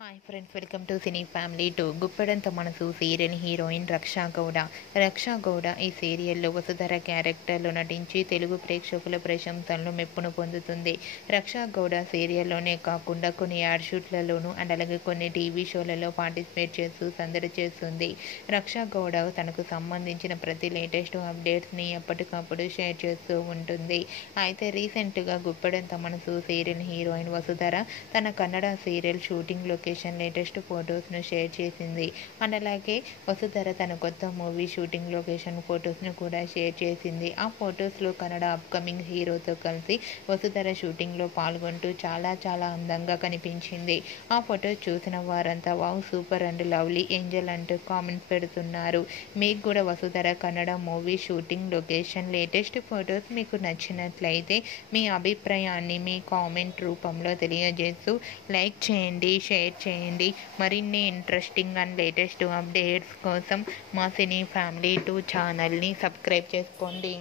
Hi friends, welcome to cine family 2. Guppedantha మనసు serial heroine రక్షా గౌడ. రక్షా గౌడ ఈ సీరియల్లో వసుధర క్యారెక్టర్లో నటించి తెలుగు ప్రేక్షకుల ప్రశంసలను మెప్పును పొందుతుంది. రక్షా గౌడ సీరియల్లోనే కాకుండా కొన్ని యాడ్ షూట్లలోనూ అండ్ అలాగే కొన్ని టీవీ షోలలో పార్టిసిపేట్ చేస్తూ సందడి చేస్తుంది. రక్షా గౌడ తనకు సంబంధించిన ప్రతి లేటెస్ట్ అప్డేట్స్ని ఎప్పటికప్పుడు షేర్ చేస్తూ ఉంటుంది. అయితే రీసెంట్గా గుప్పెడంత మనసు సీరియల్ హీరోయిన్ వసుధర తన Kannada serial shooting location latest ఫొటోస్ను షేర్ చేసింది. అండ్ అలాగే వసుధర తన కొత్త మూవీ షూటింగ్ లొకేషన్ ఫొటోస్ను కూడా షేర్ చేసింది. ఆ ఫొటోస్లో కన్నడ అప్కమింగ్ హీరోతో కలిసి వసుధర షూటింగ్లో పాల్గొంటూ చాలా చాలా అందంగా కనిపించింది. ఆ ఫొటోస్ చూసిన వారంతా wow, super and lovely Angel అంటూ కామెంట్స్ పెడుతున్నారు. మీకు కూడా Vasudhara Kannada movie shooting location latest photos మీకు నచ్చినట్లయితే మీ అభిప్రాయాన్ని మీ కామెంట్ రూపంలో తెలియజేస్తూ లైక్ చేయండి, షేర్ చేయండి. మరిన్ని ఇంట్రెస్టింగ్ అండ్ లేటెస్ట్ అప్డేట్స్ కోసం మా సినీ ఫ్యామిలీ 2 ఛానల్ని సబ్స్క్రైబ్ చేసుకోండి.